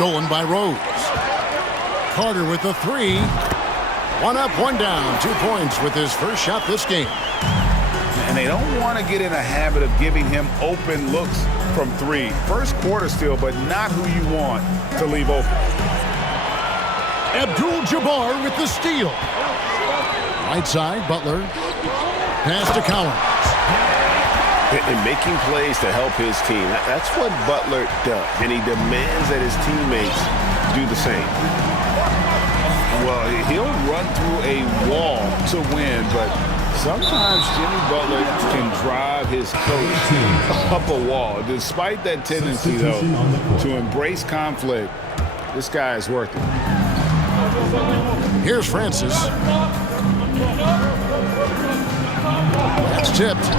Stolen by Rose. Carter with the three. One up, one down. 2 points with his first shot this game. And they don't want to get in a habit of giving him open looks from three. First quarter still, but not who you want to leave open. Abdul-Jabbar with the steal. Right side, Butler. Pass to Collins. And making plays to help his team. That's what Butler does. And he demands that his teammates do the same. Well, he'll run through a wall to win, but sometimes Jimmy Butler can drive his coach up a wall. Despite that tendency, though, to embrace conflict, this guy is worth it. Here's Francis. That's tipped.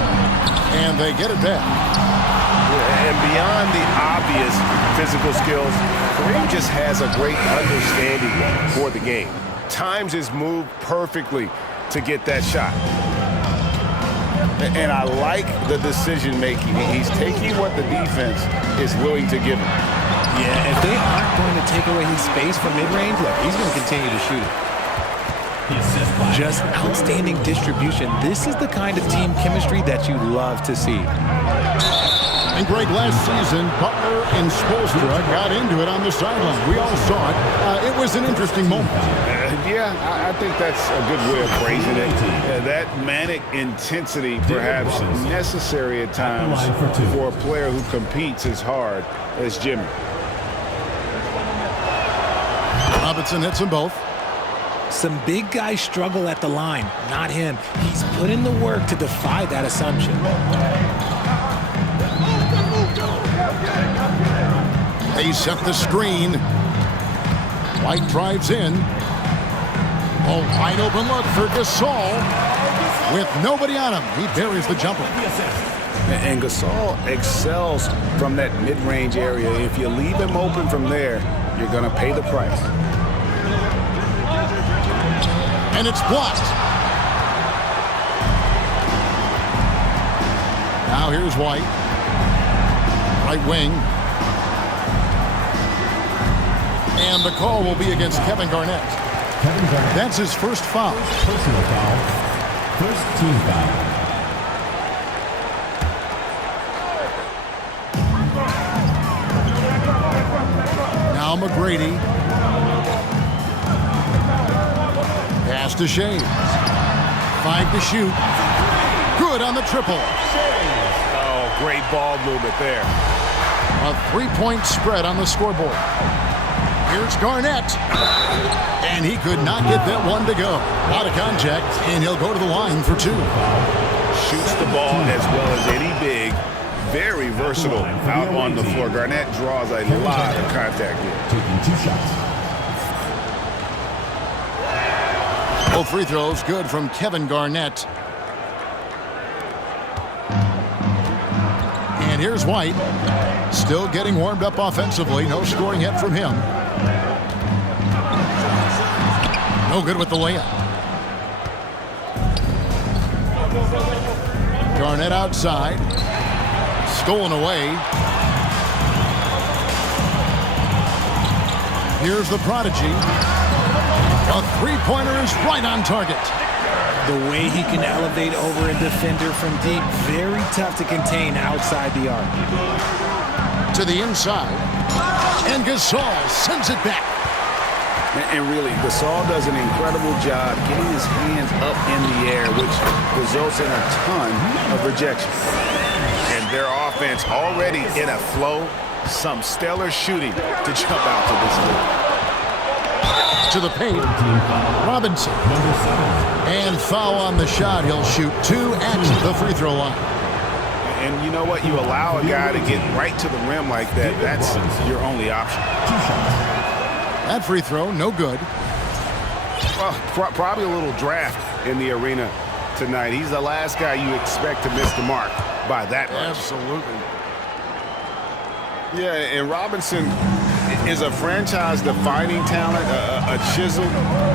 And they get it back. And beyond the obvious physical skills, Kareem just has a great understanding for the game. Times his move perfectly to get that shot. And I like the decision-making. He's taking what the defense is willing to give him. Yeah, if they aren't going to take away his space from mid-range, look, he's going to continue to shoot it. Just outstanding distribution. This is the kind of team chemistry that you love to see. And Greg, last season, Butler and Spoelstra got into it on the sideline. We all saw it. It was an interesting moment. Yeah, I think that's a good way of phrasing it. That manic intensity, perhaps necessary at times for a player who competes as hard as Jimmy. Robinson hits them both. Some big guys struggle at the line, not him. He's put in the work to defy that assumption. They set the screen. White drives in. A wide open look for Gasol. With nobody on him, he buries the jumper. And Gasol excels from that mid-range area. If you leave him open from there, you're going to pay the price. And it's blocked. Now here's White. Right wing. And the call will be against Kevin Garnett. That's his first foul. Personal foul. First team foul. Now McGrady. Pass to Shea. 5 to shoot. Good on the triple. Oh, great ball movement there. A 3-point spread on the scoreboard. Here's Garnett. And he could not get that one to go. Out of contact, and he'll go to the line for 2. Shoots the ball as well as any big. Very versatile out on the floor. Garnett draws a lot of contact here. Taking 2 shots. Both free throws good from Kevin Garnett. And here's White. Still getting warmed up offensively. No scoring yet from him. No good with the layup. Garnett outside. Stolen away. Here's the prodigy. A three-pointer is right on target. The way he can elevate over a defender from deep, very tough to contain outside the arc. To the inside. And Gasol sends it back. And really, Gasol does an incredible job getting his hands up in the air, which results in a ton of rejection. And their offense already in a flow. Some stellar shooting to jump out to this lead. To the paint, Robinson. And foul on the shot. He'll shoot 2 at the free throw line. And you know what? You allow a guy to get right to the rim like that. That's your only option. That free throw, no good. Well, probably a little draft in the arena tonight. He's the last guy you expect to miss the mark by that much. Absolutely. Yeah, and Robinson is a franchise-defining talent, a chiseled,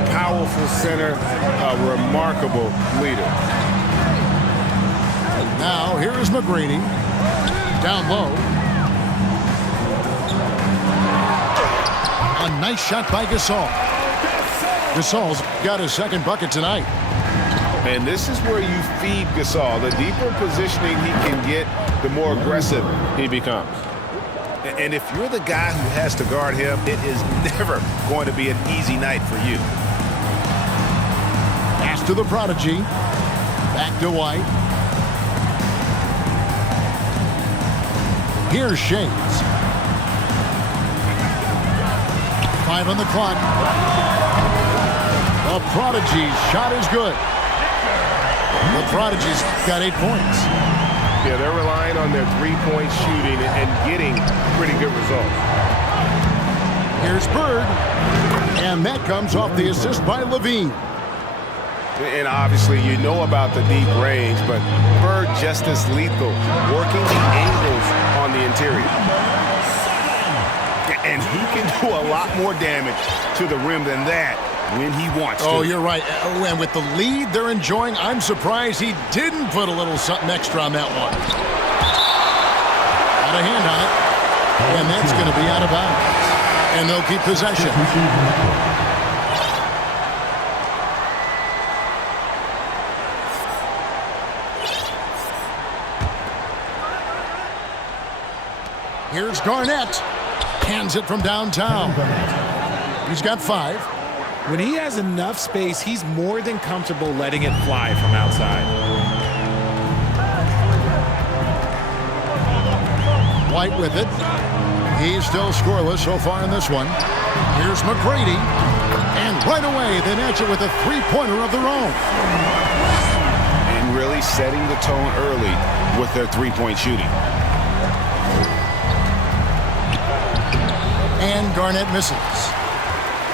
powerful center, a remarkable leader. Now, here is McGrady. Down low. Nice shot by Gasol. Gasol's got his second bucket tonight. And this is where you feed Gasol. The deeper positioning he can get, the more aggressive he becomes. And if you're the guy who has to guard him, it is never going to be an easy night for you. Pass to the prodigy. Back to White. Here's Shades. 5 on the clock. The prodigy's shot is good. The prodigy's got 8 points. Yeah, they're relying on their three-point shooting and getting pretty good results. Here's Bird. And that comes off the assist by Levine. And obviously you know about the deep range, but Bird just as lethal, working the angles on the interior. And he can do a lot more damage to the rim than that when he wants to. Oh, you're right. And with the lead they're enjoying, I'm surprised he didn't put a little something extra on that one. Got a hand on it. And that's going to be out of bounds. And they'll keep possession. Here's Garnett. Hands it from downtown. He's got 5. When he has enough space, he's more than comfortable letting it fly from outside. White with it. He's still scoreless so far in this one. Here's McGrady. And right away, they match it with a three-pointer of their own. And really setting the tone early with their three-point shooting. And Garnett misses.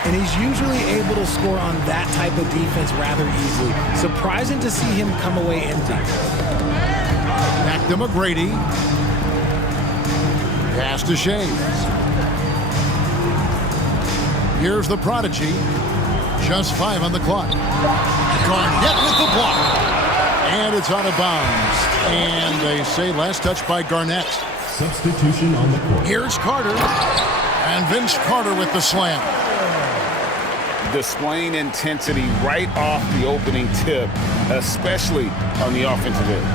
And he's usually able to score on that type of defense rather easily. Surprising to see him come away empty. Back to McGrady. Pass to Shades. Here's the prodigy. Just 5 on the clock. Garnett with the block. And it's out of bounds. And they say last touch by Garnett. Substitution on the court. Here's Carter. And Vince Carter with the slam. Displaying intensity right off the opening tip, especially on the offensive end.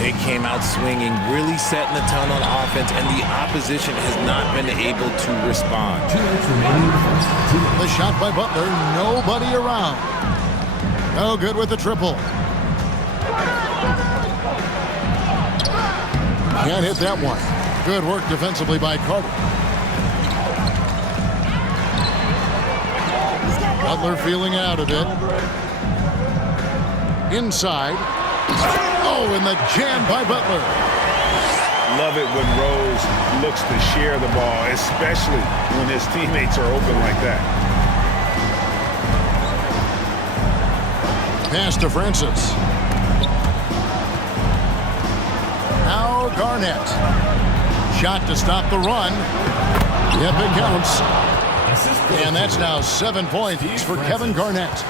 They came out swinging, really setting the tone on offense, and the opposition has not been able to respond. 2 minutes remaining. The shot by Butler, nobody around. No good with the triple. Can't hit that one. Good work defensively by Carter. Butler feeling out a bit. Inside. Oh, and the jam by Butler. Love it when Rose looks to share the ball, especially when his teammates are open like that. Pass to Francis. Now Garnett. Shot to stop the run. Yep, it counts. And that's now 7 points for Kevin Garnett.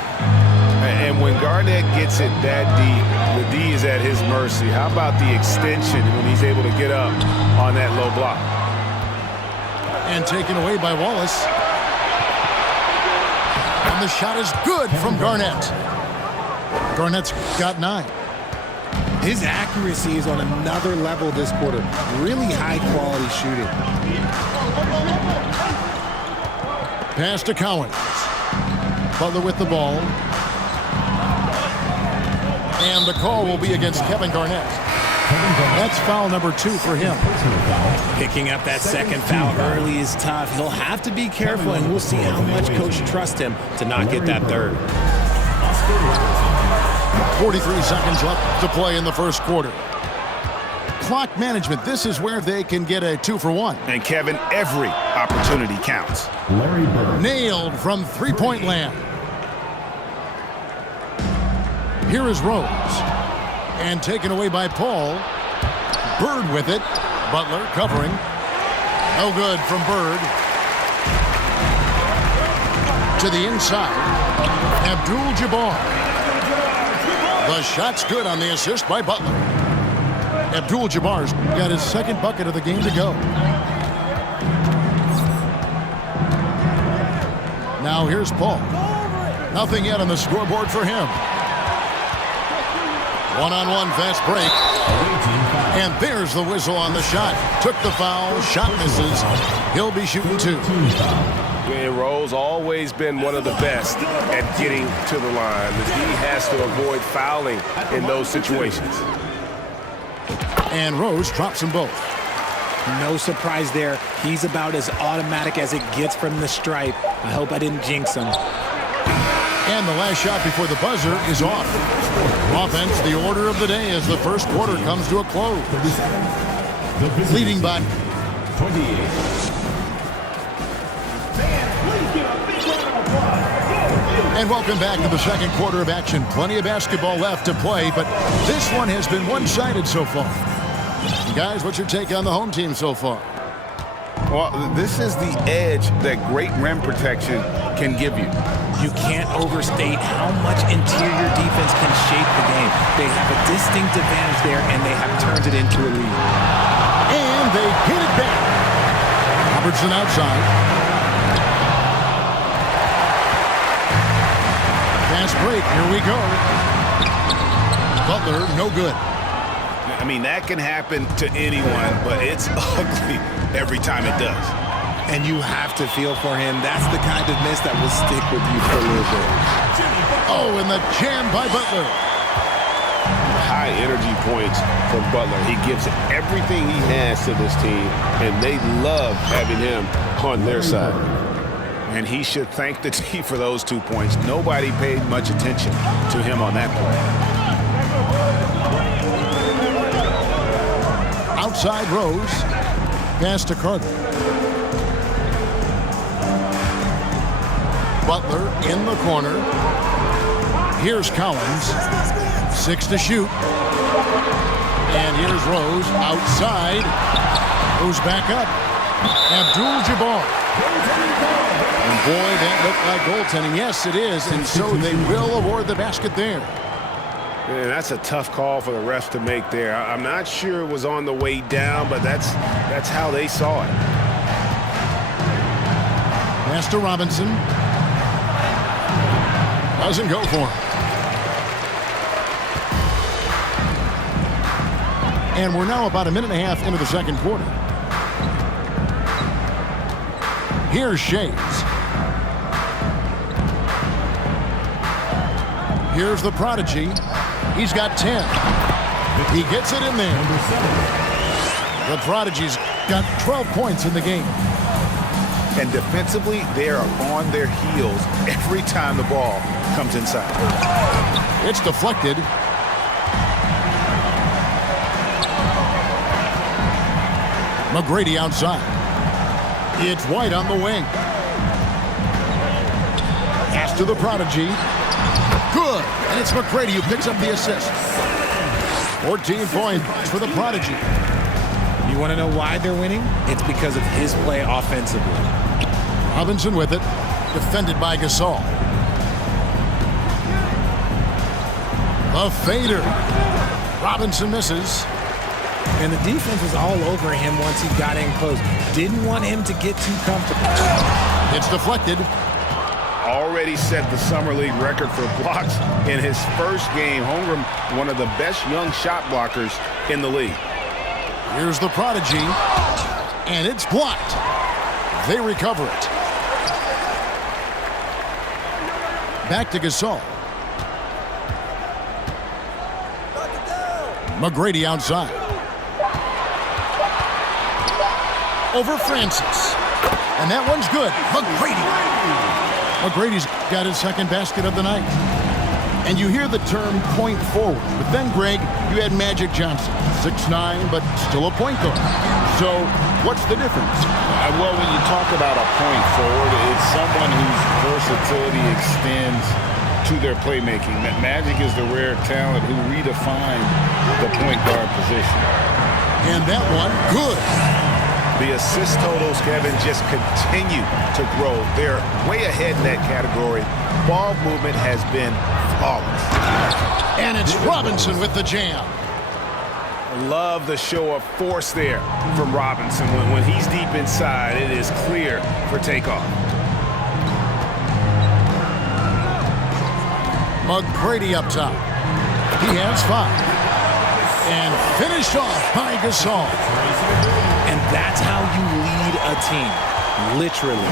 And when Garnett gets it that deep, the D is at his mercy. How about the extension when he's able to get up on that low block? And taken away by Wallace. And the shot is good from Garnett. Garnett's got 9. His accuracy is on another level this quarter. Really high-quality shooting. Pass to Cowens. Butler with the ball. And the call will be against Kevin Garnett. That's foul number 2 for him. Picking up that second foul early is tough. He'll have to be careful, and we'll see how much coach trusts him to not get that third. 43 seconds left to play in the first quarter. Clock management, this is where they can get a 2-for-1. And Kevin, every opportunity counts. Larry Bird. Nailed from three-point land. Here is Rose. And taken away by Paul. Bird with it. Butler covering. No good from Bird. To the inside. Abdul-Jabbar. The shot's good on the assist by Butler. Abdul-Jabbar's got his second bucket of the game to go. Now here's Paul. Nothing yet on the scoreboard for him. One-on-one fast break. And there's the whistle on the shot. Took the foul. Shot misses. He'll be shooting 2. And Rose always been one of the best at getting to the line. The D has to avoid fouling in those situations. And Rose drops them both. No surprise there. He's about as automatic as it gets from the stripe. I hope I didn't jinx him. And the last shot before the buzzer is off. Offense, the order of the day as the first quarter comes to a close. Leading by 28. And welcome back to the second quarter of action. Plenty of basketball left to play, but this one has been one-sided so far. Guys, what's your take on the home team so far? Well, this is the edge that great rim protection can give you. You can't overstate how much interior defense can shape the game. They have a distinct advantage there, and they have turned it into a lead. And they hit it back. Robertson outside. Fast break. Here we go. Butler, no good. I mean, that can happen to anyone, but it's ugly every time it does. And you have to feel for him. That's the kind of miss that will stick with you for a little bit. Oh, and the jam by Butler. High energy points from Butler. He gives everything he has to this team, and they love having him on their side. And he should thank the team for those 2 points. Nobody paid much attention to him on that play. Outside Rose. Pass to Carter. Butler in the corner. Here's Collins. 6 to shoot. And here's Rose outside. Goes back up. Abdul-Jabbar. And boy, that looked like goaltending. Yes, it is. And so they will award the basket there. Man, that's a tough call for the refs to make there. I'm not sure it was on the way down, but that's how they saw it. Pass to Robinson. Doesn't go for him. And we're now about a minute and a half into the second quarter. Here's Shades. Here's the prodigy. He's got 10. He gets it in there. The prodigy's got 12 points in the game. And defensively, they are on their heels every time the ball comes inside. It's deflected. McGrady outside. It's White on the wing. Pass to the prodigy. Good. And it's McGrady who picks up the assist. 14 points for the prodigy. You want to know why they're winning? It's because of his play offensively. Robinson with it. Defended by Gasol. The fader. Robinson misses. And the defense was all over him once he got in close. Didn't want him to get too comfortable. It's deflected. Already set the Summer League record for blocks in his first game. Holmgren, one of the best young shot blockers in the league. Here's the prodigy. And it's blocked. They recover it. Back to Gasol. McGrady outside. Over Francis. And that one's good. McGrady's got his second basket of the night. And you hear the term point forward. But then, Greg, you had Magic Johnson. 6'9", but still a point guard. So what's the difference? Well, when you talk about a point forward, it's someone whose versatility extends to their playmaking. Magic is the rare talent who redefined the point guard position. And that one, good. The assist totals, Kevin, just continue to grow. They're way ahead in that category. Ball movement has been flawless. And it's Robinson with the jam. Love the show of force there from Robinson. When he's deep inside, it is clear for takeoff. McGrady up top. He has 5. And finished off by Gasol. And that's how you lead a team, literally.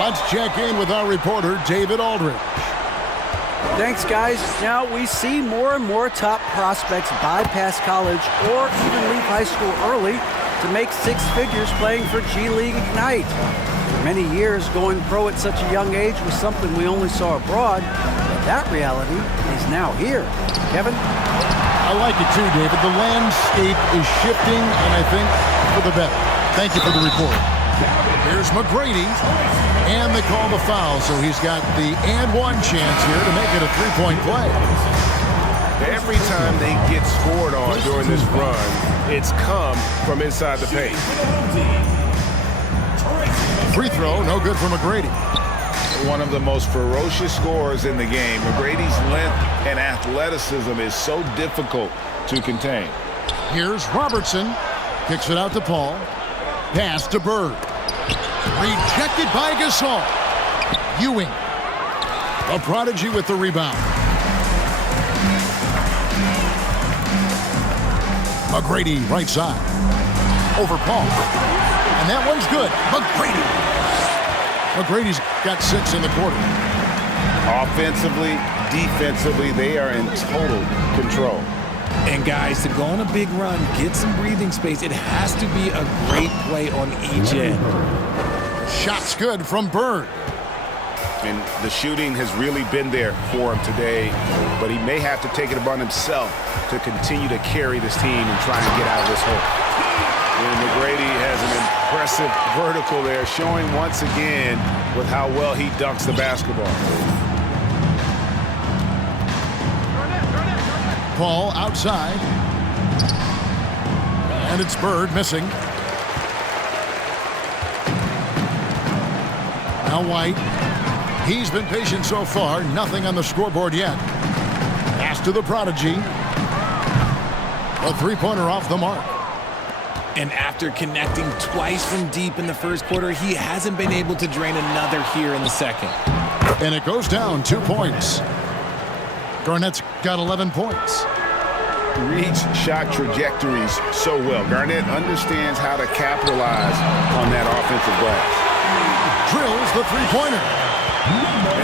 Let's check in with our reporter, David Aldridge. Thanks, guys. Now we see more and more top prospects bypass college or even leave high school early to make 6 figures playing for G League Ignite. For many years, going pro at such a young age was something we only saw abroad, but that reality is now here. Kevin? I like it too, David. The landscape is shifting, and I think for the better. Thank you for the report. Here's McGrady, and they call the foul, so he's got the and one chance here to make it a 3-point play. Every time they get scored on during this run, it's come from inside the paint. Free throw, no good for McGrady. One of the most ferocious scorers in the game. McGrady's length and athleticism is so difficult to contain. Here's Robertson. Kicks it out to Paul. Pass to Bird. Rejected by Gasol. Ewing. A prodigy with the rebound. McGrady right side. Over Paul. And that one's good. McGrady. McGrady's got 6 in the quarter. Offensively, defensively, they are in total control. And guys, to go on a big run, get some breathing space, it has to be a great play on each end. Shot's good from Bird. And the shooting has really been there for him today, but he may have to take it upon himself to continue to carry this team and try to get out of this hole. And McGrady has an impressive vertical there, showing once again with how well he dunks the basketball. Paul outside. And it's Bird missing. Now White. He's been patient so far. Nothing on the scoreboard yet. Pass to the prodigy. A 3-pointer off the mark. And after connecting twice from deep in the first quarter, he hasn't been able to drain another here in the second. And it goes down 2 points. Garnett's got 11 points. Reads shot trajectories so well. Garnett understands how to capitalize on that offensive glass. Drills the 3-pointer.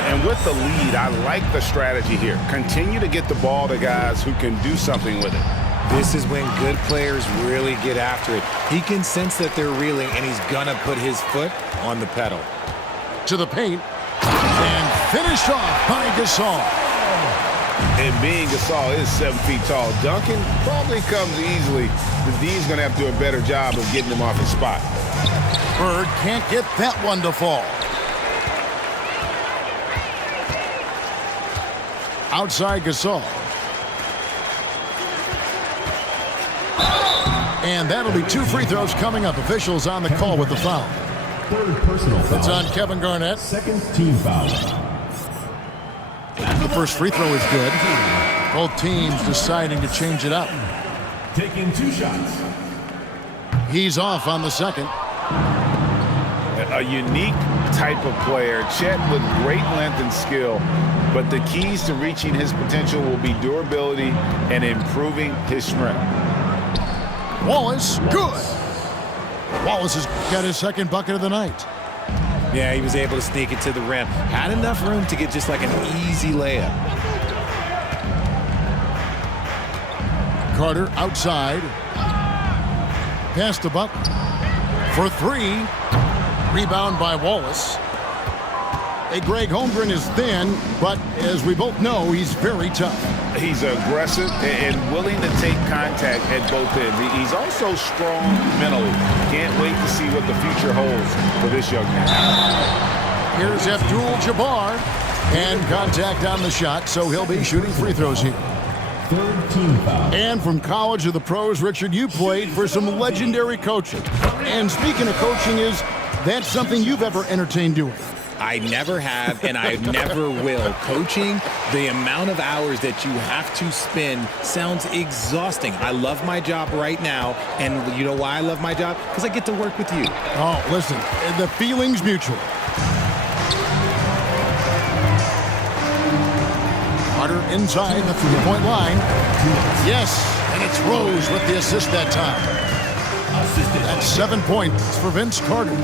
And with the lead, I like the strategy here. Continue to get the ball to guys who can do something with it. This is when good players really get after it. He can sense that they're reeling, and he's going to put his foot on the pedal. To the paint. And finished off by Gasol. And being Gasol is 7 feet tall. Duncan probably comes easily. The D's going to have to do a better job of getting him off his spot. Bird can't get that one to fall. Outside Gasol. And that'll be 2 free throws coming up. Officials on the call with the foul. Third personal foul. It's on Kevin Garnett. Second team foul. The first free throw is good. Both teams deciding to change it up. Taking 2 shots. He's off on the second. A unique type of player. Chet with great length and skill. But the keys to reaching his potential will be durability and improving his strength. Wallace, good. Wallace has got his second bucket of the night. Yeah, he was able to sneak it to the rim. Had enough room to get just like an easy layup. Carter outside. Pass to Butler. For 3. Rebound by Wallace. Greg Holmgren is thin, but as we both know, he's very tough. He's aggressive and willing to take contact at both ends. He's also strong mentally. Can't wait to see what the future holds for this young man. Here's Abdul-Jabbar, and contact on the shot, so he'll be shooting free throws here. Third team foul. And from college to the pros, Richard, you played for some legendary coaching. And speaking of coaching, is that something you've ever entertained doing? I never have, and I never will. Coaching, the amount of hours that you have to spend sounds exhausting. I love my job right now, and you know why I love my job? Because I get to work with you. Oh, listen, the feeling's mutual. inside the 3-point line. Yes, and it's Rose with the assist that time. That's 7 points for Vince Carter.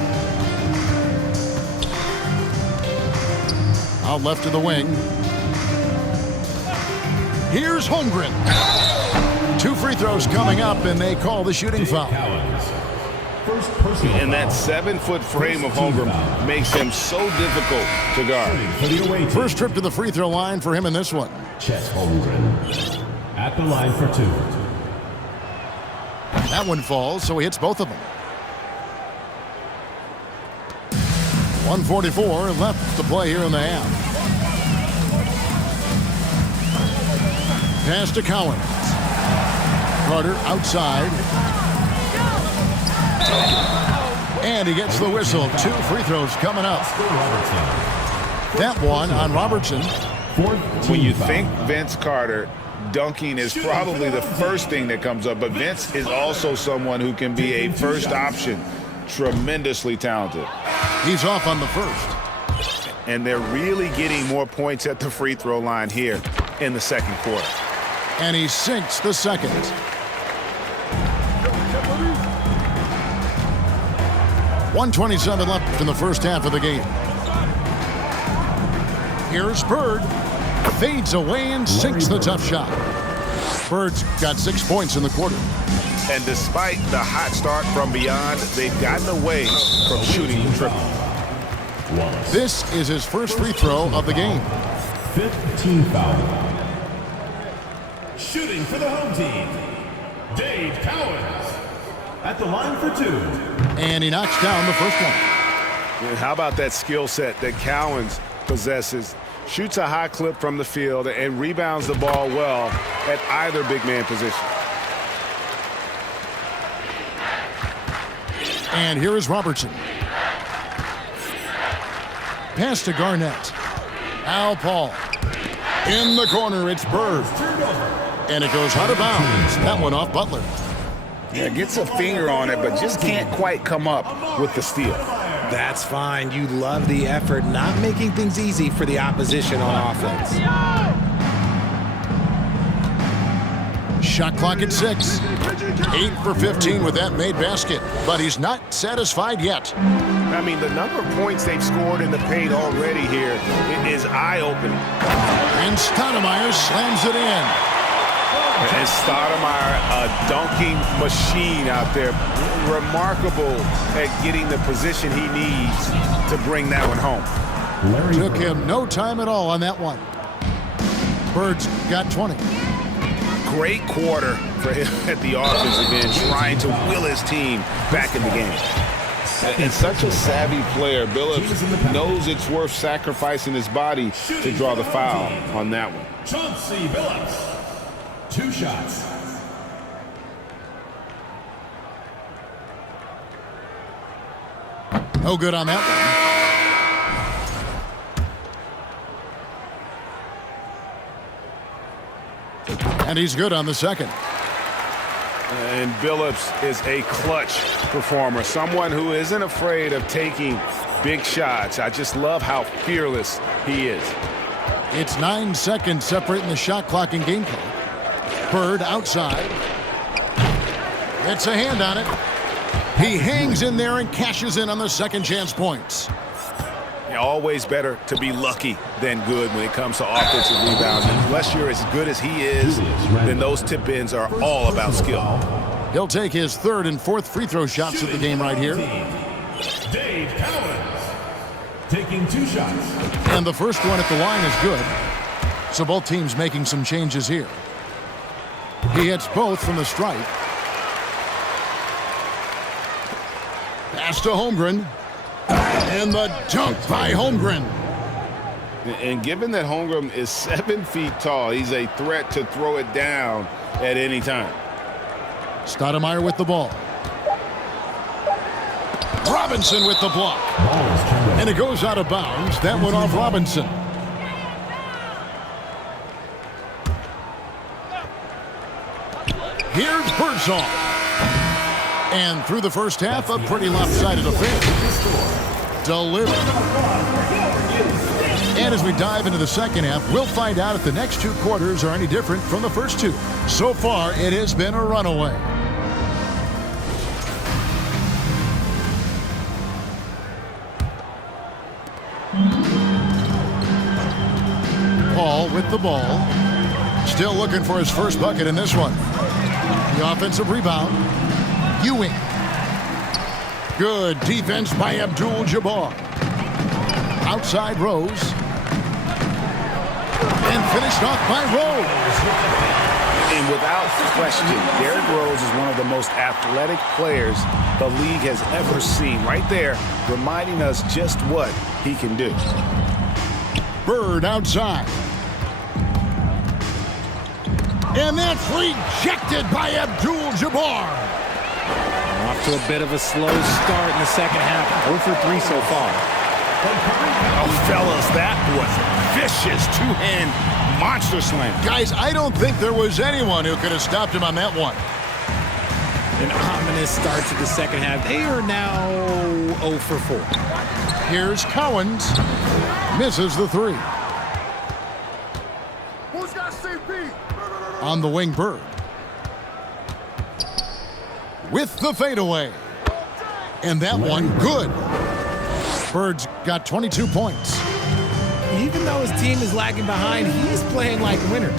Out left to the wing. Here's Holmgren. 2 free throws coming up, and they call the shooting foul. And that 7-foot frame of Holmgren makes him so difficult to guard. First trip to the free throw line for him in this one. Chet Holmgren at the line for 2. That one falls, so he hits both of them. 1:44 left to play here in the half. Pass to Collins. Carter outside. And he gets the whistle. 2 free throws coming up. That one on Robertson. When you think Vince Carter, dunking is probably the first thing that comes up, but Vince is also someone who can be a first option. Tremendously talented. He's off on the first. And they're really getting more points at the free throw line here in the second quarter. And he sinks the second. .127 left in the first half of the game. Here's Bird. Fades away and sinks the tough shot. Bird's got 6 points in the quarter. And despite the hot start from beyond, they've gotten away from shooting the triple. This is his first free throw of the game. 15 foul. Shooting for the home team, Dave Cowens at the line for 2. And he knocks down the first one. And how about that skill set that Cowens possesses? Shoots a high clip from the field and rebounds the ball well at either big man position. And here is Robertson. Pass to Garnett. Al Paul. In the corner, it's Bird. And it goes out of bounds. That one off Butler. Yeah, gets a finger on it, but just can't quite come up with the steal. That's fine. You love the effort, not making things easy for the opposition on offense. Shot clock at 6. 8 for 15 with that made basket, but he's not satisfied yet. I mean, the number of points they've scored in the paint already here is eye-opening. And Stoudemire slams it in. And Stoudemire, a dunking machine out there. Remarkable at getting the position he needs to bring that one home. Took him no time at all on that one. Bird's got 20. Great quarter for him at the offensive end, trying to will his team back in the game. And such a savvy player. Billups knows it's worth sacrificing his body to draw the foul on that one. Chauncey Billups, 2 shots. No good on that one. And he's good on the second. And Billups is a clutch performer, someone who isn't afraid of taking big shots. I just love how fearless he is. It's 9 seconds separating the shot clock and game clock. Bird outside. Gets a hand on it. He hangs in there and cashes in on the second chance points. Always better to be lucky than good when it comes to offensive rebounds. Unless you're as good as he is, then those tip-ins are all about skill. He'll take his 3rd and 4th free throw shots of the game right here. Dave Cowens taking 2 shots. And the first one at the line is good. So both teams making some changes here. He hits both from the stripe. Pass to Holmgren. And the dunk by Holmgren. And given that Holmgren is 7 feet tall, he's a threat to throw it down at any time. Stoudemire with the ball. Robinson with the block. And it goes out of bounds. That went off Robinson. Here's Birdsall. And through the first half, a pretty lopsided affair. Delivered. And as we dive into the second half, we'll find out if the next 2 quarters are any different from the first 2. So far, it has been a runaway. Paul with the ball. Still looking for his first bucket in this one. The offensive rebound. Ewing. Good defense by Abdul-Jabbar. Outside Rose. And finished off by Rose. And without question, Derrick Rose is one of the most athletic players the league has ever seen. Right there, reminding us just what he can do. Bird outside. And that's rejected by Abdul-Jabbar. Off to a bit of a slow start in the second half. 0 for 3 so far. Oh, fellas, that was vicious two-hand monster slam. Guys, I don't think there was anyone who could have stopped him on that one. An ominous start to the second half. They are now 0 for 4. Here's Collins. Misses the 3. Who's got CP? On the wing, Bird. With the fadeaway. And that one, good. Bird's got 22 points. Even though his team is lagging behind, he's playing like a winner.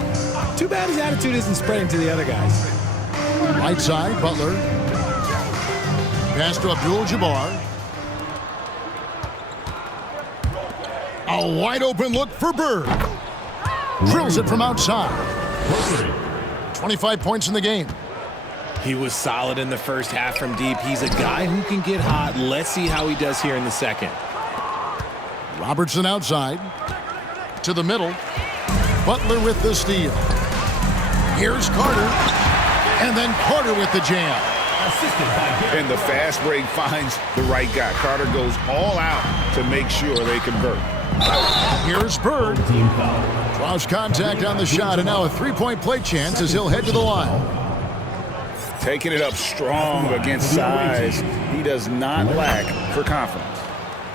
Too bad his attitude isn't spreading to the other guys. Right side, Butler. Pass to Abdul-Jabbar. A wide open look for Bird. Drills it from outside. 25 points in the game. He was solid in the first half from deep. He's a guy who can get hot. Let's see how he does here in the second. Robertson outside. To the middle. Butler with the steal. Here's Carter. And then Carter with the jam. And the fast break finds the right guy. Carter goes all out to make sure they convert. Here's Bird. Draws contact on the shot, and now a 3-point play chance as he'll head to the line. Taking it up strong against size. He does not lack for confidence.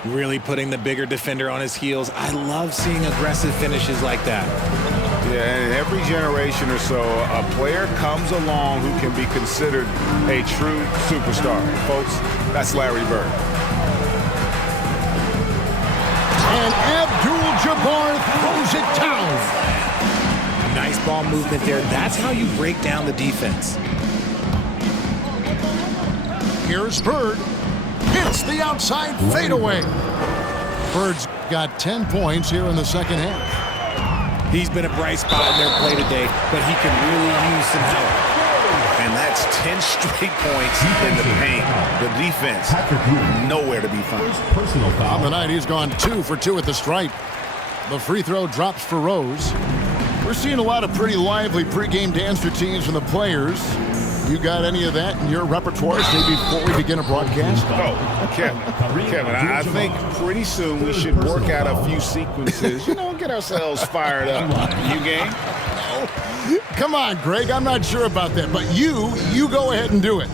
Really putting the bigger defender on his heels. I love seeing aggressive finishes like that. Yeah, and every generation or so, a player comes along who can be considered a true superstar. Folks, that's Larry Bird. And Abdul-Jabbar throws it down. Nice ball movement there. That's how you break down the defense. Here's Bird. Hits the outside fadeaway. Bird's got 10 points here in the second half. He's been a bright spot in their play today, but he can really use some help. And that's 10 straight points in the paint. The defense, nowhere to be found. On the night, he's gone 2 for 2 at the stripe. The free throw drops for Rose. We're seeing a lot of pretty lively pregame dance routines from the players. You got any of that in your repertoire, say, before we begin a broadcast? Oh, Kevin, I think pretty soon we should work out a few sequences, get ourselves fired up. You game? Come on, Greg, I'm not sure about that, but you go ahead and do it.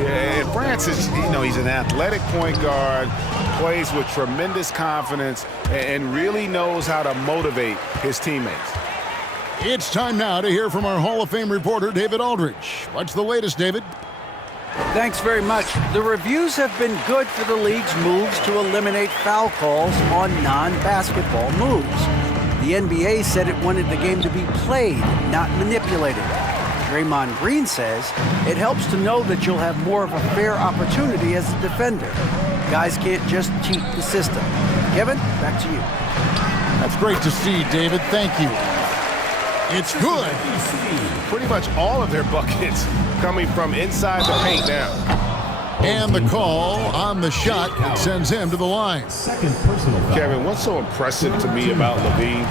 Yeah, Francis, he's an athletic point guard, plays with tremendous confidence, and really knows how to motivate his teammates. It's time now to hear from our Hall of Fame reporter, David Aldridge. What's the latest, David? Thanks very much. The reviews have been good for the league's moves to eliminate foul calls on non-basketball moves. The NBA said it wanted the game to be played, not manipulated. Draymond Green says it helps to know that you'll have more of a fair opportunity as a defender. Guys can't just cheat the system. Kevin, back to you. That's great to see, David. Thank you. It's good. Pretty much all of their buckets coming from inside the paint now. And the call on the shot that sends him to the line. Kevin, what's so impressive to me about LaVine?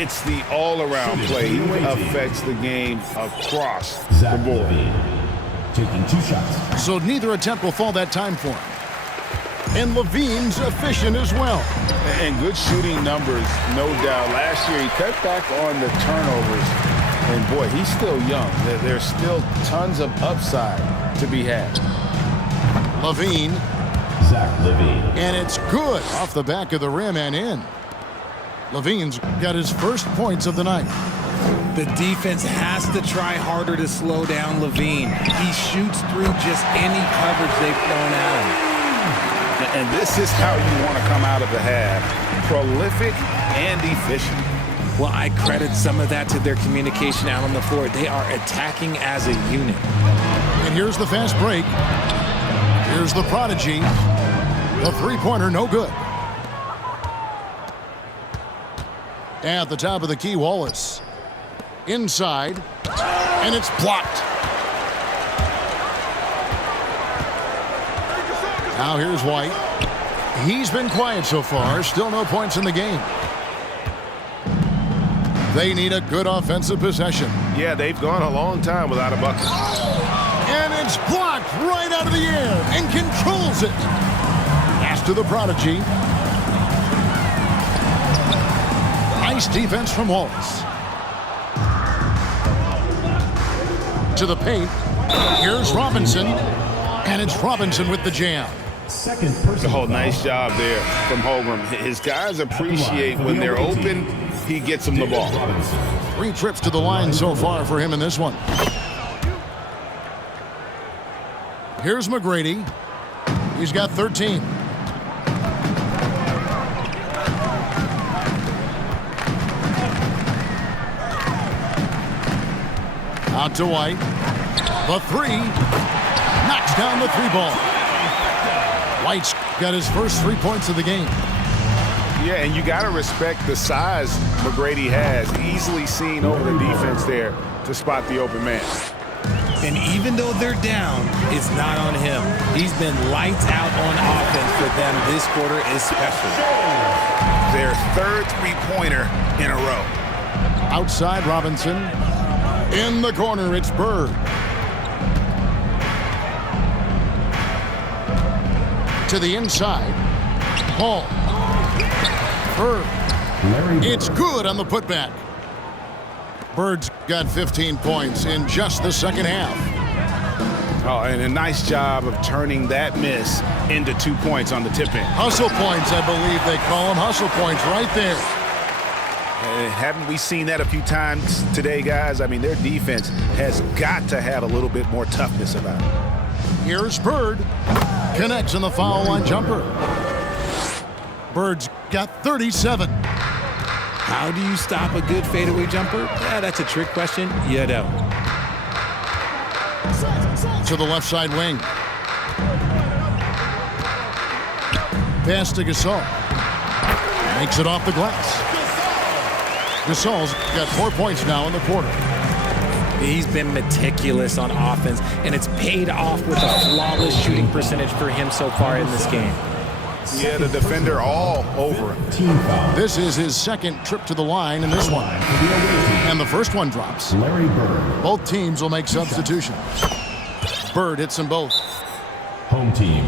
It's the all-around play. He affects the game across the board. Taking 2 shots. So neither attempt will fall that time for him. And LaVine's efficient as well. And good shooting numbers, no doubt. Last year, he cut back on the turnovers. And, boy, he's still young. There's still tons of upside to be had. LaVine Zach Levine. And it's good off the back of the rim and in. Levine's got his first points of the night. The defense has to try harder to slow down Levine. He shoots through just any coverage they've thrown at him. And this is how you want to come out of the half. Prolific and efficient. Well, I credit some of that to their communication out on the floor. They are attacking as a unit. And here's the fast break. Here's the prodigy. The three-pointer, no good. At the top of the key, Wallace. Inside. And it's blocked. Now here's White. He's been quiet so far. Still no points in the game. They need a good offensive possession. Yeah, they've gone a long time without a bucket. And it's blocked right out of the air and controls it. Pass to the prodigy. Nice defense from Wallace. To the paint. Here's Robinson. And it's Robinson with the jam. Second person. Oh, nice job there from Holmgren. His guys appreciate when they're open, he gets them the ball. 3 trips to the line so far for him in this one. Here's McGrady. He's got 13. Out to White. The 3. Knocks down the 3-ball. White's got his first 3 points of the game. Yeah, and you got to respect the size McGrady has. Easily seen over the defense there to spot the open man. And even though they're down, it's not on him. He's been lights out on offense for them this quarter especially. Their third three-pointer in a row. Outside Robinson. In the corner, it's Bird. To the inside. Hall. Bird. It's good on the putback. Bird's got 15 points in just the second half. Oh, and a nice job of turning that miss into 2 points on the tip-in. Hustle points, I believe they call them. Hustle points right there. Haven't we seen that a few times today, guys? I mean, their defense has got to have a little bit more toughness about it. Here's Bird. Connects on the foul line jumper. Bird's got 37. How do you stop a good fadeaway jumper? Yeah, that's a trick question. You don't. To the left side wing. Pass to Gasol. Makes it off the glass. Gasol's got 4 points now in the quarter. He's been meticulous on offense, and it's paid off with a flawless shooting percentage for him so far in this game. Yeah, the defender all over him. Team foul. This is his second trip to the line in this one. And the first one drops. Larry Bird. Both teams will make substitutions. Bird hits them both. Home team.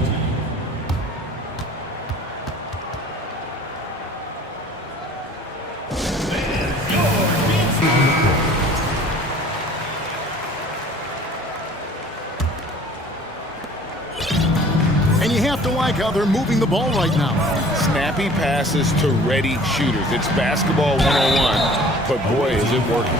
And you have to like how they're moving the ball right now. Snappy passes to ready shooters. It's basketball 101, but boy, is it working.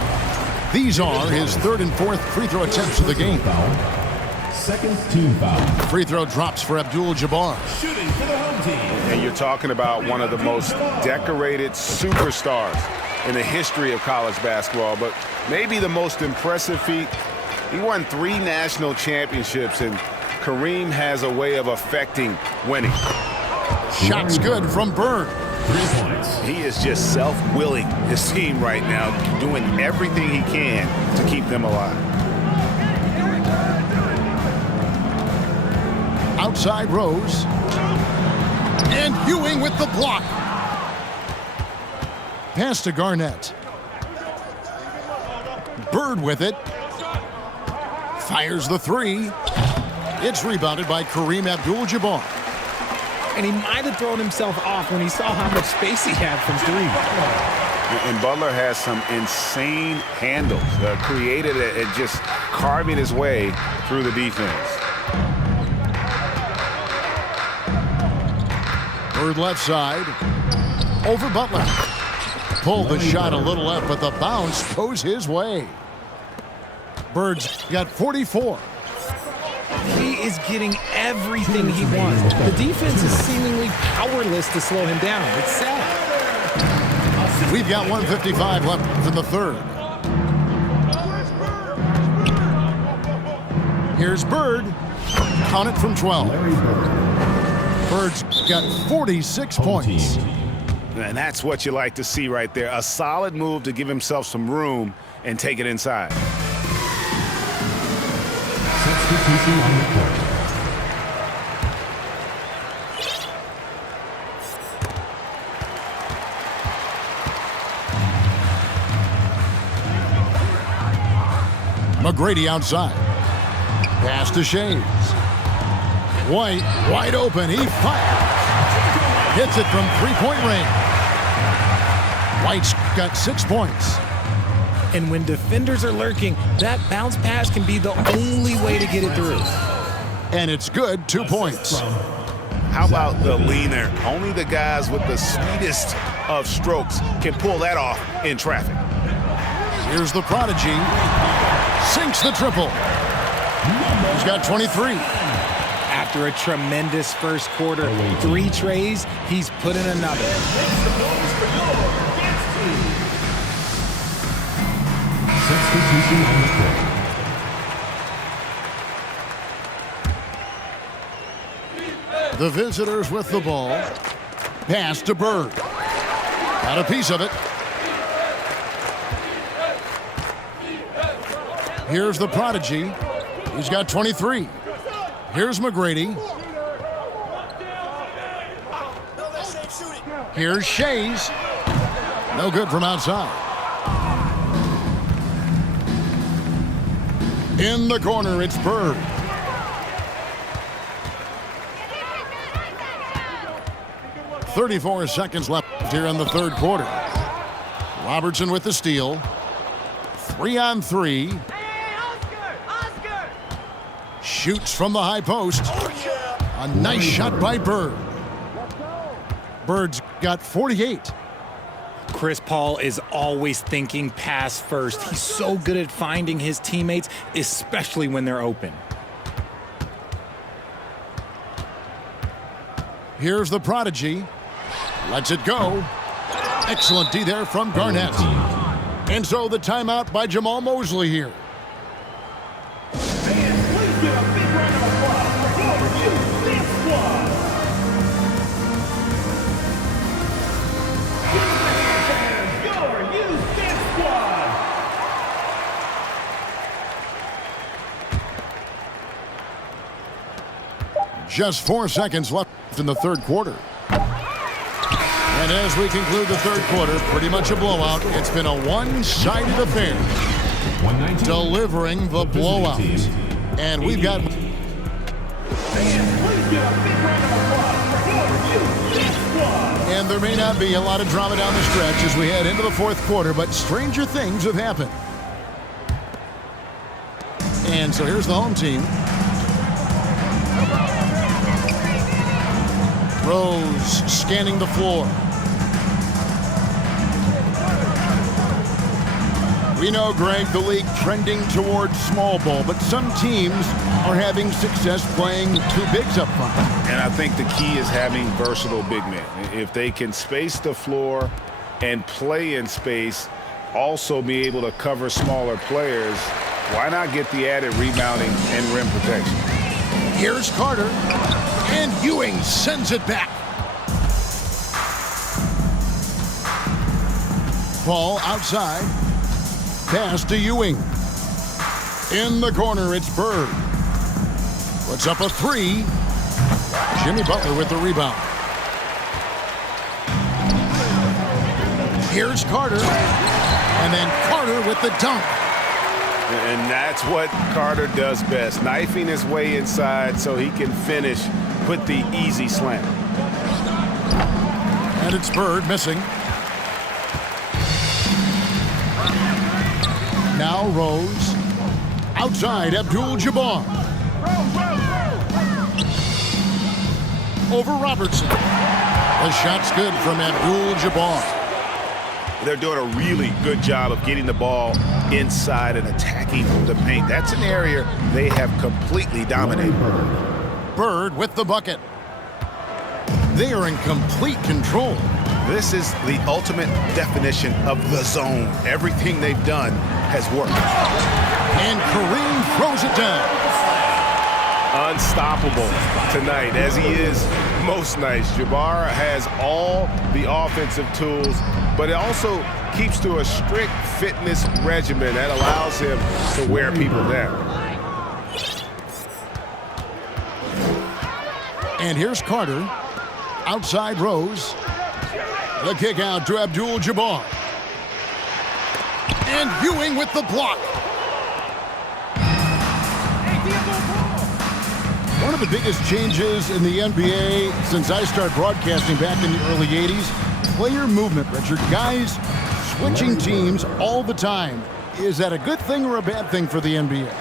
These are his third and fourth free throw attempts of the game. Foul. Second team foul. Free throw drops for Abdul-Jabbar. Shooting for the home team. And you're talking about one of the most decorated superstars in the history of college basketball, but maybe the most impressive feat. He won 3 national championships, and Kareem has a way of affecting winning. Shot's good from Bird. 3 points. He is just self-willing his team right now, doing everything he can to keep them alive. Outside Rose. And Ewing with the block. Pass to Garnett. Bird with it. Fires the 3. It's rebounded by Kareem Abdul-Jabbar. And he might have thrown himself off when he saw how much space he had from 3. And Butler has some insane handles, created at just carving his way through the defense. Bird left side. Over Butler. Pulled the shot a little left, but the bounce goes his way. Bird's got 44. He is getting everything he wants. The defense is seemingly powerless to slow him down. It's sad. We've got 1:55 left in the third. Here's Bird. Count it from 12. Bird's got 46 points. And that's what you like to see right there. A solid move to give himself some room and take it inside. Substitution on the court. McGrady outside. Pass to Shays. White wide open. He fires. Hits it from three-point range. White's got 6 points. And when defenders are lurking, that bounce pass can be the only way to get it through. And it's good, 2 points. How about the lean there? Only the guys with the sweetest of strokes can pull that off in traffic. Here's the prodigy. Sinks the triple. He's got 23. After a tremendous first quarter, 3 trays, he's put in another. Substitution on the court. The visitors with the ball. Pass to Bird. Got a piece of it. Here's the prodigy. He's got 23. Here's McGrady. Here's Shays. No good from outside. In the corner, it's Bird. .34 seconds left here in the third quarter. Robertson with the steal. 3-on-3. Shoots from the high post. A nice shot by Bird. Bird's got 48. Chris Paul is always thinking pass first. He's so good at finding his teammates, especially when they're open. Here's the prodigy. Lets it go. Excellent D there from Garnett. And so the timeout by Jamal Mosley here. Just 4 seconds left in the third quarter. And as we conclude the third quarter, pretty much a blowout. It's been a one-sided affair. Delivering the blowout. And we've got... And there may not be a lot of drama down the stretch as we head into the fourth quarter, but stranger things have happened. And so here's the home team. Rose scanning the floor. We know, Greg, the league trending towards small ball, but some teams are having success playing two bigs up front. And I think the key is having versatile big men. If they can space the floor and play in space, also be able to cover smaller players, why not get the added rebounding and rim protection? Here's Carter, and Ewing sends it back. Ball outside. Pass to Ewing. In the corner, it's Bird. Puts up a three. Jimmy Butler with the rebound. Here's Carter. And then Carter with the dunk. And that's what Carter does best, knifing his way inside so he can finish, put the easy slam. And it's Bird missing. Now Rose. Outside, Abdul-Jabbar. Over Robertson. The shot's good from Abdul-Jabbar. They're doing a really good job of getting the ball inside and attacking the paint. That's an area they have completely dominated. Bird with the bucket. They are in complete control. This is the ultimate definition of the zone. Everything they've done has worked. And Kareem throws it down. Unstoppable tonight, as he is most nights. Jabbar has all the offensive tools, but it also keeps to a strict fitness regimen that allows him to wear people down. And here's Carter. Outside Rose. The kick out to Abdul-Jabbar. And Ewing with the block. One of the biggest changes in the NBA since I started broadcasting back in the early 80s, player movement, Richard. Guys switching teams all the time. Is that a good thing or a bad thing for the NBA?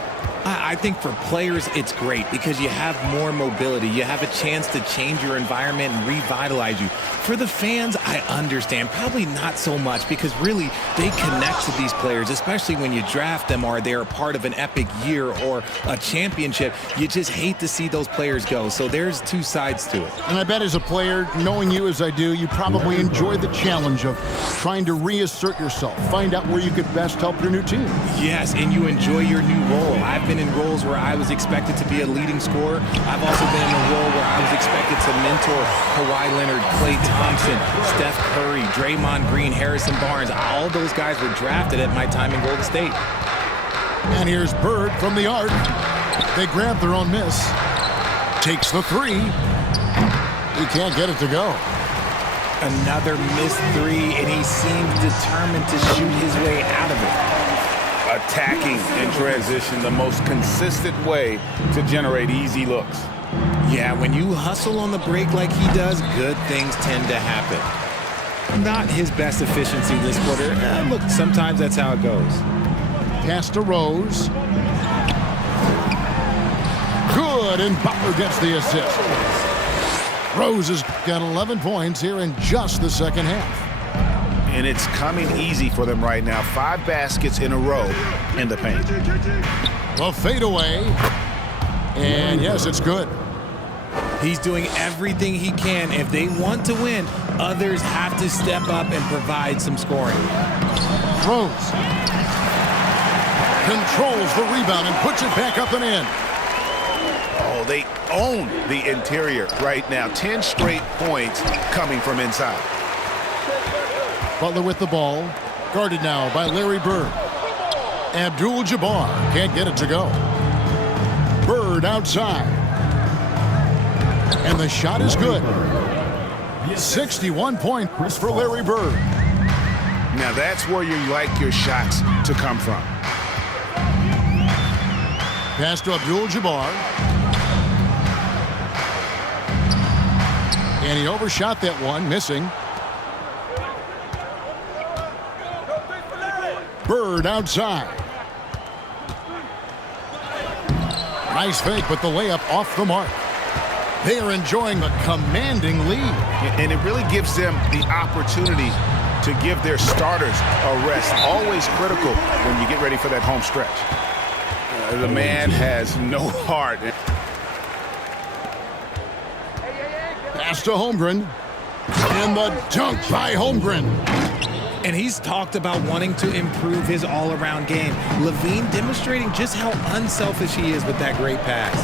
I think for players, it's great because you have more mobility. You have a chance to change your environment and revitalize you. For the fans, I understand. Probably not so much because really they connect to these players, especially when you draft them or they're a part of an epic year or a championship. You just hate to see those players go. So there's two sides to it. And I bet as a player, knowing you as I do, you probably enjoy the challenge of trying to reassert yourself, find out where you could best help your new team. Yes, and you enjoy your new role. I've been in roles where I was expected to be a leading scorer. I've also been in a role where I was expected to mentor Kawhi Leonard, Klay Thompson, Steph Curry, Draymond Green, Harrison Barnes. All those guys were drafted at my time in Golden State. And here's Bird from the arc. They grab their own miss. Takes the three. He can't get it to go. Another missed three, and he seems determined to shoot his way out of it. Attacking in transition, the most consistent way to generate easy looks. Yeah, when you hustle on the break like he does, good things tend to happen. Not his best efficiency this quarter. Look, sometimes that's how it goes. Pass to Rose. Good, and Butler gets the assist. Rose has got 11 points here in just the second half. And it's coming easy for them right now. 5 baskets in a row in the paint. The fadeaway. And yes, it's good. He's doing everything he can. If they want to win, others have to step up and provide some scoring. Rose controls the rebound and puts it back up and in. Oh, they own the interior right now. 10 straight points coming from inside. Butler with the ball. Guarded now by Larry Bird. Abdul-Jabbar can't get it to go. Bird outside. And the shot is good. 61 points for Larry Bird. Now that's where you like your shots to come from. Pass to Abdul-Jabbar. And he overshot that one, missing. Bird outside. Nice fake, but the layup off the mark. They are enjoying a commanding lead. And it really gives them the opportunity to give their starters a rest. Always critical when you get ready for that home stretch. The man has no heart. Pass to Holmgren. And the dunk by Holmgren. And he's talked about wanting to improve his all-around game. Levine demonstrating just how unselfish he is with that great pass.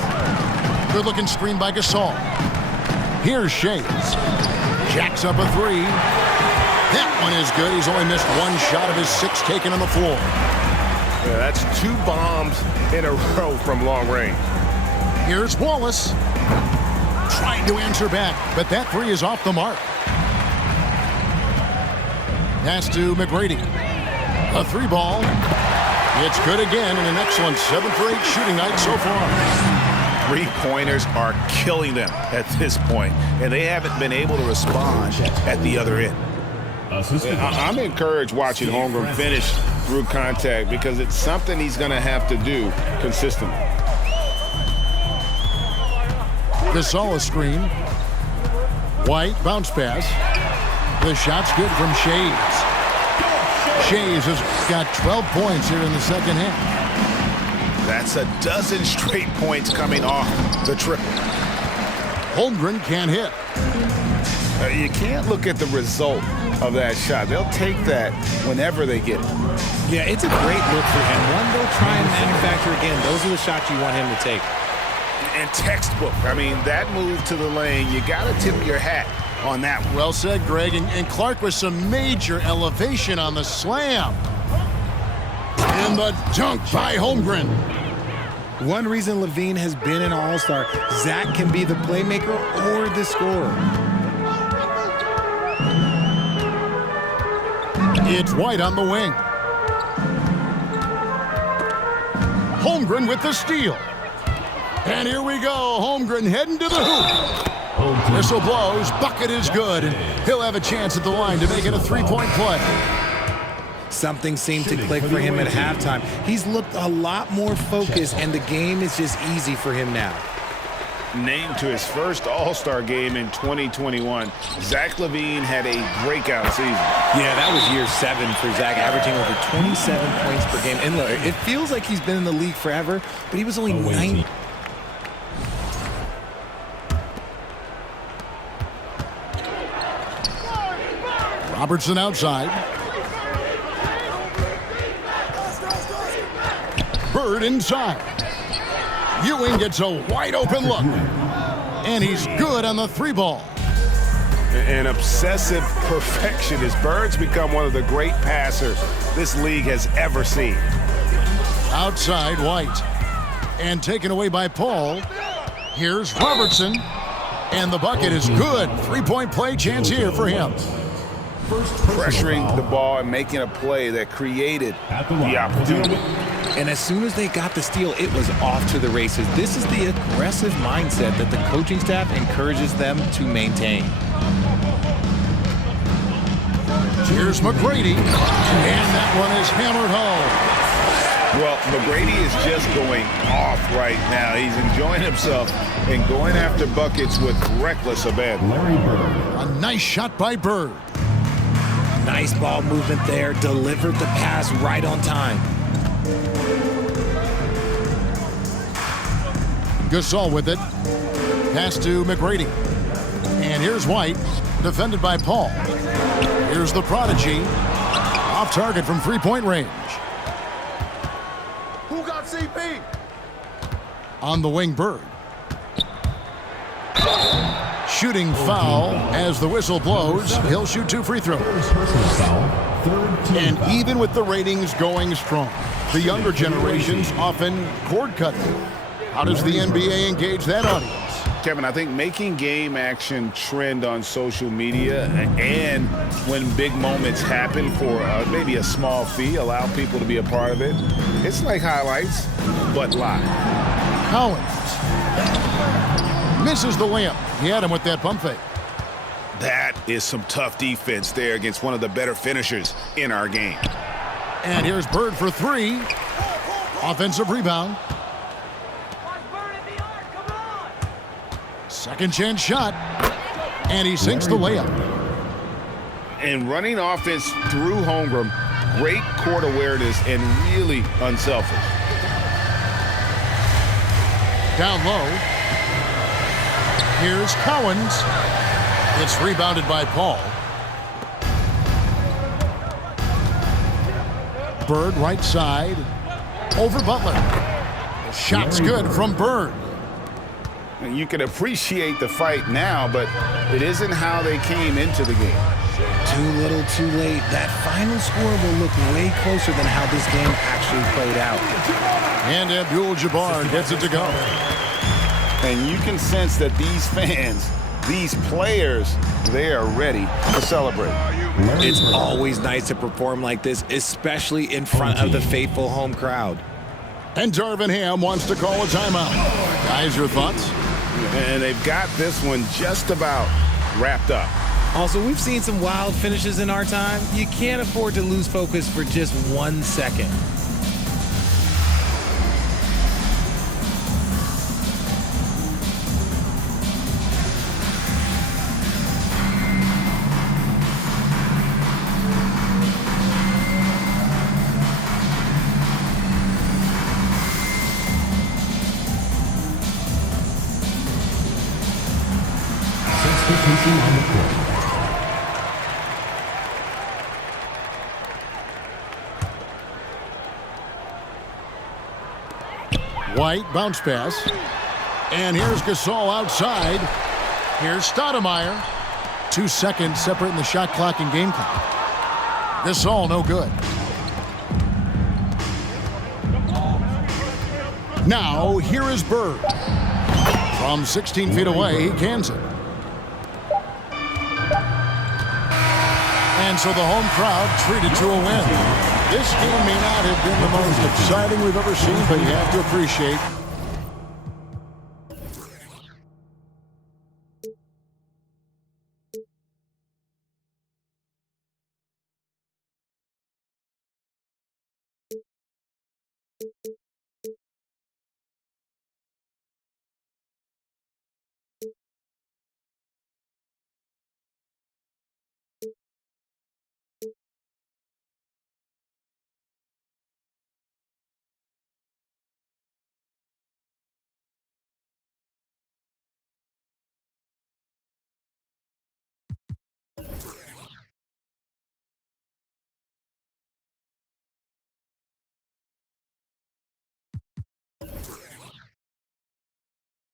Good-looking screen by Gasol. Here's Shades. Jacks up a three. That one is good. He's only missed one shot of his 6 taken on the floor. Yeah, that's 2 bombs in a row from long range. Here's Wallace. Trying to answer back, but that 3 is off the mark. Pass to McGrady. A 3 ball. It's good again, and an excellent 7 for 8 shooting night so far. 3-pointers are killing them at this point, and they haven't been able to respond at the other end. I'm encouraged watching Holmgren finish through contact because it's something he's going to have to do consistently. Gasol a screen. White, bounce pass. The shot's good from Shays. Shays has got 12 points here in the second half. That's a dozen straight points coming off the trip. Holmgren can't hit. You can't look at the result of that shot. They'll take that whenever they get it. Yeah, it's a great look for him. One they'll try and manufacture again. Those are the shots you want him to take. And textbook. I mean, that move to the lane, you got to tip your hat on that one. Well said, Greg. And Clark with some major elevation on the slam. And the dunk by Holmgren. One reason Levine has been an all-star, Zach can be the playmaker or the scorer. It's White on the wing. Holmgren with the steal. And here we go. Holmgren heading to the hoop. Whistle blows. Bucket is good. And he'll have a chance at the line to make it a three-point play. Something seemed to click for him at halftime. He's looked a lot more focused, and the game is just easy for him now. Named to his first All-Star game in 2021, Zach LaVine had a breakout season. Yeah, that was year 7 for Zach, averaging over 27 points per game. And look, it feels like he's been in the league forever, but he was only 9. Robertson outside. Bird inside. Ewing gets a wide open look. And he's good on the 3-ball. An obsessive perfectionist. Bird's become one of the great passers this league has ever seen. Outside, White. And taken away by Paul. Here's Robertson. And the bucket is good. 3-point play chance here for him. Pressuring the ball and making a play that created the opportunity. And as soon as they got the steal, it was off to the races. This is the aggressive mindset that the coaching staff encourages them to maintain. Here's McGrady. And that one is hammered home. Well, McGrady is just going off right now. He's enjoying himself and going after buckets with reckless abandon. A nice shot by Bird. Nice ball movement there. Delivered the pass right on time. Gasol with it. Pass to McGrady. And here's White, defended by Paul. Here's the prodigy. Off target from 3-point range. Who got CP? On the wing, Bird. Shooting foul as the whistle blows. He'll shoot 2 free throws. And even with the ratings going strong, the younger generations often cord cutting. How does the NBA engage that audience? Kevin, I think making game action trend on social media and when big moments happen for maybe a small fee, allow people to be a part of it. It's like highlights, but live. Collins misses the layup. He had him with that pump fake. That is some tough defense there against one of the better finishers in our game. And here's Bird for 3. Offensive rebound. Second chance shot. And he sinks the layup. And running offense through Holmgren, great court awareness and really unselfish. Down low. Here's Collins. It's rebounded by Paul. Bird right side. Over Butler. Shot's good from Bird. You can appreciate the fight now, but it isn't how they came into the game. Too little, too late. That final score will look way closer than how this game actually played out. And Abdul-Jabbar gets it to go. And you can sense that these fans, these players, they are ready to celebrate. It's always nice to perform like this, especially in front of the faithful home crowd. And Darvin Ham wants to call a timeout. Guys, your thoughts? And they've got this one just about wrapped up. Also, we've seen some wild finishes in our time. You can't afford to lose focus for just 1 second. Substitution on the court. White bounce pass. And here's Gasol outside. Here's Stoudemire. 2 seconds separating the shot clock and game clock. Gasol no good. Now here is Bird. From 16 feet away, he cans it. And so the home crowd treated to a win. This game may not have been the most exciting we've ever seen, but you have to appreciate